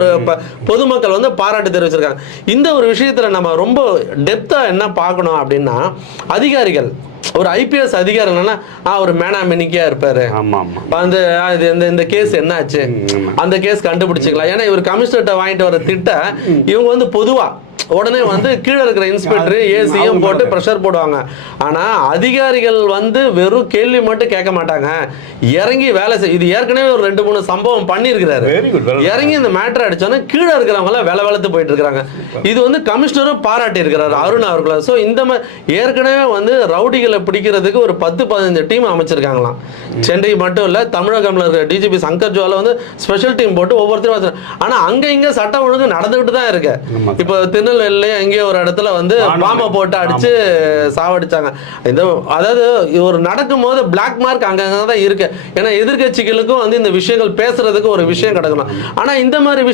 ஒரு பொதுமக்கள் வந்து பாராட்டு தெரிவிச்சிருக்காங்க. இந்த ஒரு விஷயத்துல நம்ம ரொம்ப டெப்தா என்ன பார்க்கணும் அப்படின்னா அதிகாரிகள். ஒரு ஐபிஎஸ் அதிகாரி என்னன்னா ஆ, ஒரு மேனாமெனிக்கியா இருப்பாரு. ஆ, இது இந்த இந்த கேஸ் என்ன ஆச்சு அந்த கேஸ் கண்டுபிடிச்சிக்கலாம். ஏன்னா இவர் கமிஷனர்கிட்ட வாங்கிட்டு வர திட்ட இவங்க வந்து பொதுவா உடனே வந்து கீழே இருக்கிற இன்ஸ்பெக்டர் ஏசியும் போட்டு ப்ரெஷர் போடுவாங்க. ஆனா அதிகாரிகள் வந்து வெறும் கேள்வி மட்டும் கேட்க மாட்டாங்க. இறங்கி வேலை செய் இது ஏற்கனவே ஒரு ரெண்டு மூணு சம்பவம் பண்ணியிருக்கிறாரு. இறங்கி இந்த மேட்டர் அடிச்சோன்னா கீழே இருக்கிறவங்க எல்லாம் வேலை வளர்த்து போயிட்டு இருக்காங்க இது வந்து கமிஷனரும் பாராட்டி இருக்கிறாரு அருண் அவர்களை. ஸோ இந்த மாதிரி ஏற்கனவே வந்து ரவுடிகளை பிடிக்கிறதுக்கு ஒரு பத்து பதினஞ்சு டீம் அமைச்சிருக்காங்களாம். சென்னை மட்டும் இல்ல தமிழகம்ல இருக்கிற டிஜிபி சங்கர் ஜுவால வந்து ஸ்பெஷல் டீம் போட்டு ஒவ்வொருத்தரும் ஆனா அங்க இங்க சட்டம் ஒழுங்கு நடந்துகிட்டு தான் இருக்கு. இப்போ திருநெல்வேலியில எங்கேயோ ஒரு இடத்துல வந்து. பாம்பை போட்டு அடிச்சு சாவடிச்சாங்க. இந்த அதாவது ஒரு நடக்கும்போது பிளாக் மார்க் அங்கங்க தான் இருக்கு. ஏன்னா எதிர்க்கட்சிகளுக்கும் வந்து இந்த விஷயங்கள் பேசுறதுக்கு ஒரு விஷயம் கிடக்கணும். ஆனா இந்த மாதிரி விஷயம்